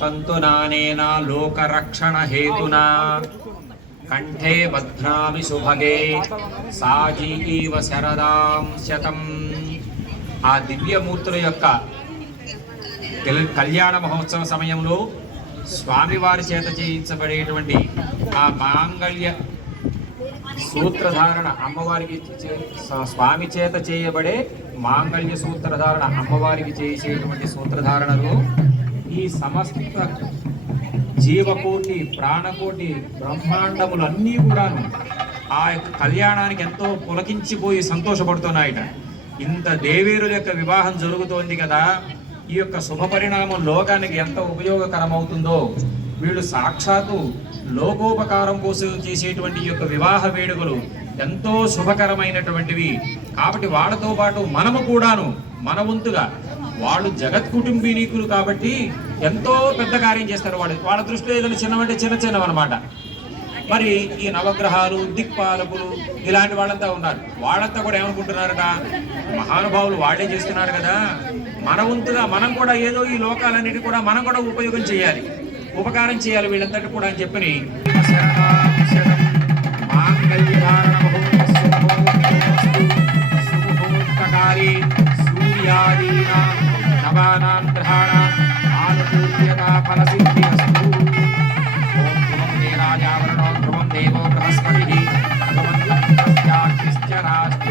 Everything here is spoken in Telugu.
తంతునానేన లోకరక్షణ హేతునా కంఠే బధ్నామి సుభగే సాజీవ శరదాం శతం. ఆ దివ్యమూర్తుల యొక్క కళ్యాణ మహోత్సవ సమయంలో స్వామివారి చేత చేయించబడేటువంటి ఆ మాంగళ్య సూత్రధారణ అమ్మవారికి స్వామి చేత చేయబడే మాంగళ్య సూత్రధారణ అమ్మవారికి చేసేటువంటి సూత్రధారణలో. ఈ సమస్త జీవకోటి ప్రాణకోటి బ్రహ్మాండములు అన్నీ కూడాను ఆ యొక్క కళ్యాణానికి ఎంతో పులకించిపోయి సంతోషపడుతున్నాయట. ఇంత దేవేరుల యొక్క వివాహం జరుగుతోంది కదా ఈ యొక్క శుభ పరిణామం లోకానికి ఎంత ఉపయోగకరమవుతుందో. వీళ్ళు సాక్షాత్తు లోకోపకారం కోసం చేసేటువంటి యొక్క వివాహ వేడుకలు ఎంతో శుభకరమైనటువంటివి. కాబట్టి వాళ్ళతో పాటు మనము కూడాను మన వంతుగా వాళ్ళు జగత్ కుటుంబీనీకులు కాబట్టి ఎంతో పెద్ద కార్యం చేస్తారు వాళ్ళు. వాళ్ళ దృష్టిలో ఏదైనా చిన్నవంటే చిన్న చిన్నవన్నమాట మరి ఈ నవగ్రహాలు దిక్పాలకులు ఇలాంటి వాళ్ళంతా ఉన్నారు. వాళ్ళంతా కూడా ఏమనుకుంటున్నారట? మహానుభావులు వాళ్ళే చేస్తున్నారు కదా. మన వంతుగా మనం కూడా ఏదో ఈ లోకాలన్నిటి కూడా మనం కూడా ఉపయోగం చేయాలి. ఉపకారం చేయాలి వీళ్ళందరికీ కూడా అని చెప్పని ధ్రువం దేవో బృహస్పతి. మహోత్సవ మహోత్సవస్తు